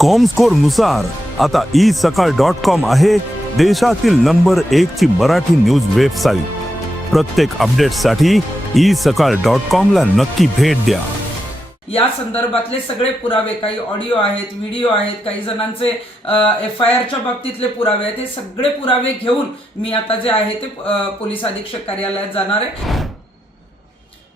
कॉमस्कोरनुसार आता E Sakal dot com आहे देशातील नंबर एक ची मराठी न्यूज वेबसाईट प्रत्येक अपडेटसाठी ई सकाळ डॉट कॉम ला नक्की भेट द्या. या संदर्भातले सगळे पुरावे काही ऑडिओ आहेत व्हिडिओ आहेत काही जणांचे एफ आय आरच्या बाबतीतले पुरावे आहेत हे सगळे पुरावे घेऊन मी आता जे आहे ते पोलीस अधीक्षक कार्यालयात जाणार आहे.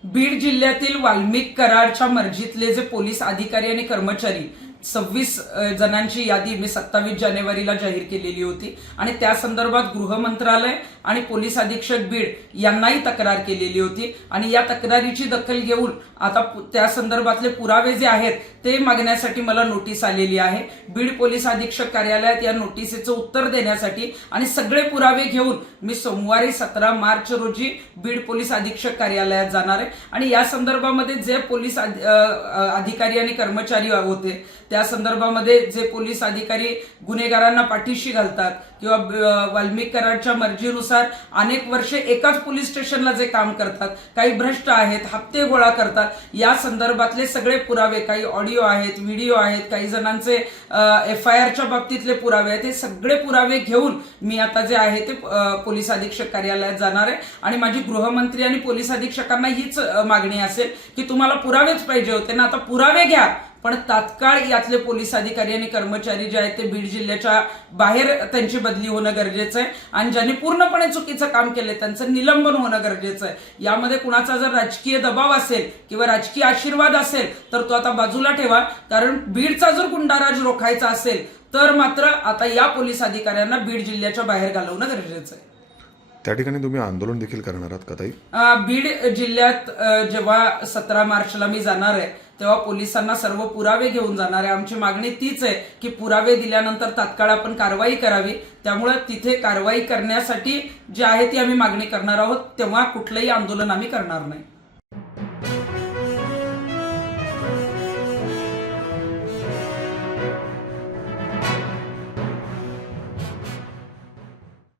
बीड जिल्ह्यातील वाल्मिक कराडच्या मर्जीतले जे पोलीस अधिकारी आणि कर्मचारी सव्वीस जणांची यादी मी सत्तावीस जानेवारीला जाहीर केलेली होती. आणि त्या संदर्भात गृह मंत्रालय आणि पोलीस अधीक्षक बीड यांनाही तक्रार केलेली होती. आणि या तक्रारीची दखल घेऊन आता त्या संदर्भातले पुरावे जे आहेत ते मागण्यासाठी मला नोटीस आलेली आहे. बीड पोलीस अधीक्षक कार्यालयात या नोटिसीचं उत्तर देण्यासाठी आणि सगळे पुरावे घेऊन मी सोमवारी सतरा मार्च रोजी बीड पोलीस अधीक्षक कार्यालयात जाणार आहे. आणि या संदर्भामध्ये जे पोलीस अधिकारी आणि कर्मचारी होते त्या संदर्भामध्ये जे पोलीस अधिकारी गुन्हेगारांना पाठीशी घालतात किंवा ब- वाल्मिक कराडच्या मर्जीनुसार अनेक वर्षे एकाच पोलीस स्टेशनला जे काम करतात काही भ्रष्ट आहेत हप्ते गोळा करतात या संदर्भातले सगळे पुरावे काही ऑडिओ आहेत व्हिडिओ आहेत काही जणांचे एफ आय आरच्या बाबतीतले पुरावे आहेत हे सगळे पुरावे घेऊन मी आता जे आहे ते पोलीस अधीक्षक कार्यालयात जाणार आहे. आणि माझी गृहमंत्री आणि पोलीस अधीक्षकांना हीच मागणी असेल की तुम्हाला पुरावेच पाहिजे होते. ना आता पुरावे घ्या पण तात्काळ यातले पोलीस अधिकारी आणि कर्मचारी जे आहेत ते बीड जिल्ह्याच्या बाहेर त्यांची बदली होणं गरजेचं आहे. आणि ज्यांनी पूर्णपणे चुकीचं काम केलंय त्यांचं निलंबन होणं गरजेचं आहे. यामध्ये कुणाचा जर राजकीय दबाव असेल किंवा राजकीय आशीर्वाद असेल तर तो आता बाजूला ठेवा. कारण बीडचा जर गुंडाराज रोखायचा असेल तर मात्र आता या पोलीस अधिकाऱ्यांना बीड जिल्ह्याच्या बाहेर घालवणं गरजेचं आहे. त्या ठिकाणी तुम्ही आंदोलन देखील करणार आहात का ताई? बीड जिल्ह्यात जेव्हा सतरा मार्चला मी जाणार आहे तेव्हा पोलिसांना सर्व पुरावे घेऊन जाणार आहे. आमची मागणी तीच आहे की पुरावे दिल्यानंतर तात्काळ आपण कारवाई करावी. त्यामुळे तिथे कारवाई करण्यासाठी जे आहे ती आम्ही मागणी करणार आहोत. तेव्हा कुठलंही आंदोलन आम्ही करणार नाही.